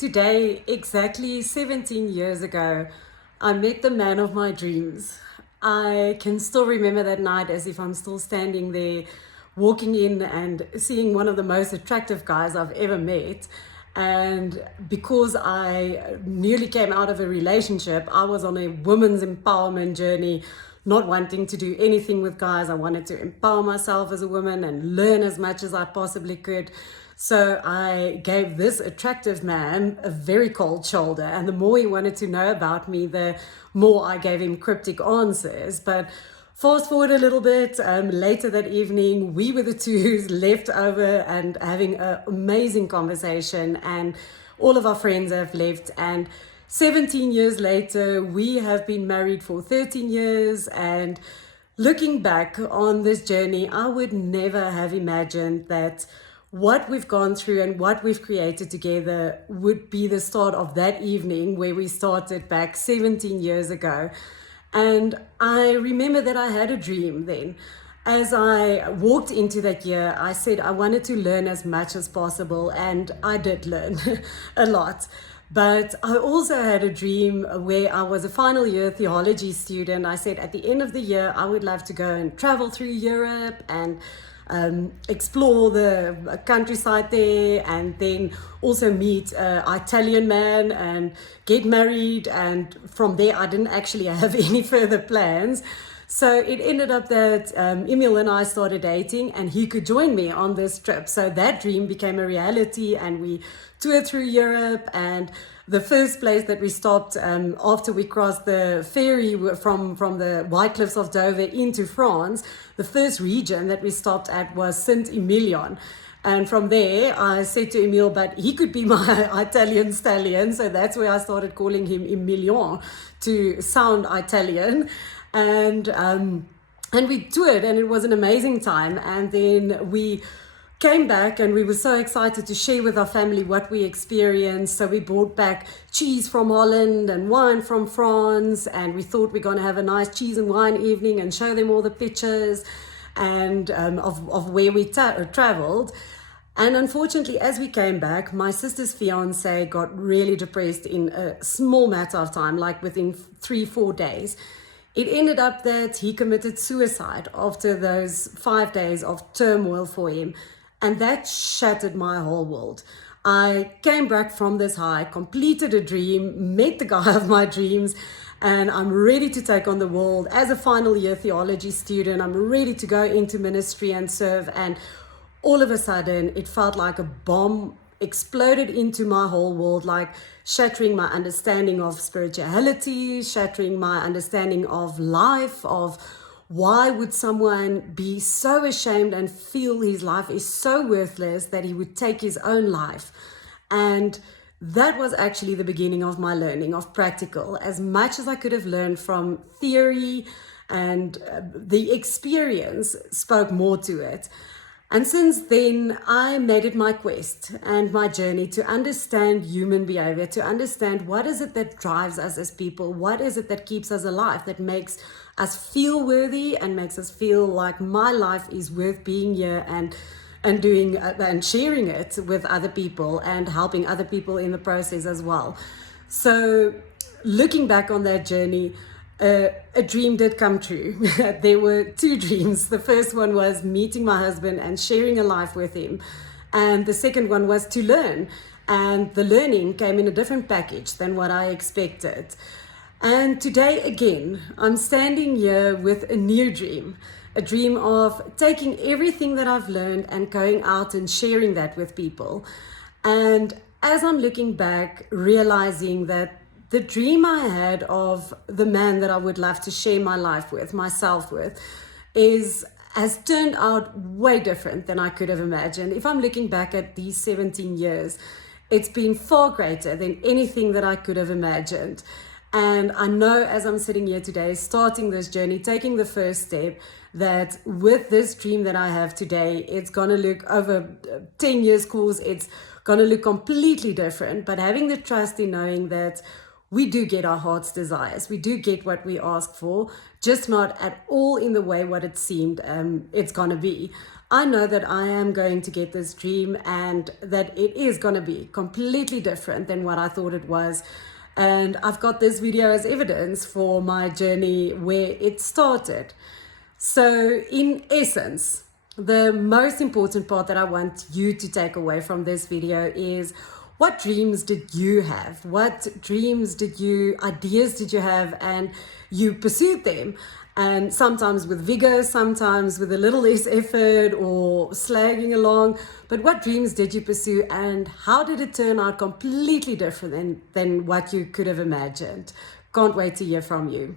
Today, exactly 17 years ago, I met the man of my dreams. I can still remember that night as if I'm still standing there, walking in and seeing one of the most attractive guys I've ever met. And because I nearly came out of a relationship, I was on a women's empowerment journey, not wanting to do anything with guys. I wanted to empower myself as a woman and learn as much as I possibly could. So I gave this attractive man a very cold shoulder. And the more he wanted to know about me, the more I gave him cryptic answers. But fast forward a little bit, later that evening, we were the two left over and having an amazing conversation. And all of our friends have left. And 17 years later, we have been married for 13 years. And looking back on this journey, I would never have imagined that what we've gone through and what we've created together would be the start of that evening where we started back 17 years ago. And I remember that I had a dream then. As I walked into that year, I said I wanted to learn as much as possible, and I did learn a lot. But I also had a dream where I was a final year theology student. I said at the end of the year, I would love to go and travel through Europe and explore the countryside there, and then also meet an Italian man and get married. And from there, I didn't actually have any further plans. So it ended up that Emil and I started dating, and he could join me on this trip. So that dream became a reality, and we toured through Europe. And the first place that we stopped after we crossed the ferry from the White Cliffs of Dover into France, the first region that we stopped at was Saint-Emilion. And from there, I said to Emil, but he could be my Italian stallion. So that's where I started calling him Emilion to sound Italian. And we toured, and it was an amazing time. And then we came back, and we were so excited to share with our family what we experienced. So we brought back cheese from Holland and wine from France, and we thought we're going to have a nice cheese and wine evening and show them all the pictures and of where we traveled. And unfortunately, as we came back, my sister's fiance got really depressed in a small matter of time, like within 3-4 days. It ended up that he committed suicide after those 5 days of turmoil for him. And that shattered my whole world. I came back from this high, completed a dream, met the guy of my dreams, and I'm ready to take on the world. As a final year theology student, I'm ready to go into ministry and serve. And all of a sudden, it felt like a bomb exploded into my whole world, like shattering my understanding of spirituality, shattering my understanding of life, of why would someone be so ashamed and feel his life is so worthless that he would take his own life. And that was actually the beginning of my learning of practical. As much as I could have learned from theory, and the experience spoke more to it. And since then, I made it my quest and my journey to understand human behavior, to understand what is it that drives us as people, what is it that keeps us alive, that makes us feel worthy and makes us feel like my life is worth being here and doing and sharing it with other people and helping other people in the process as well. So looking back on that journey, a dream did come true. There were 2 dreams. The first one was meeting my husband and sharing a life with him. And the second one was to learn. And the learning came in a different package than what I expected. And today, again, I'm standing here with a new dream. A dream of taking everything that I've learned and going out and sharing that with people. And as I'm looking back, realizing that the dream I had of the man that I would love to share my life with, myself with, has turned out way different than I could have imagined. If I'm looking back at these 17 years, it's been far greater than anything that I could have imagined. And I know as I'm sitting here today, starting this journey, taking the first step, that with this dream that I have today, it's going to look over 10 years course, it's going to look completely different. But having the trust in knowing that we do get our heart's desires. We do get what we ask for, just not at all in the way what it seemed it's going to be. I know that I am going to get this dream and that it is going to be completely different than what I thought it was. And I've got this video as evidence for my journey where it started. So, in essence, the most important part that I want you to take away from this video is, what dreams did you have? What ideas did you have, and you pursued them? And sometimes with vigor, sometimes with a little less effort or slagging along. But what dreams did you pursue, and how did it turn out completely different than what you could have imagined? Can't wait to hear from you.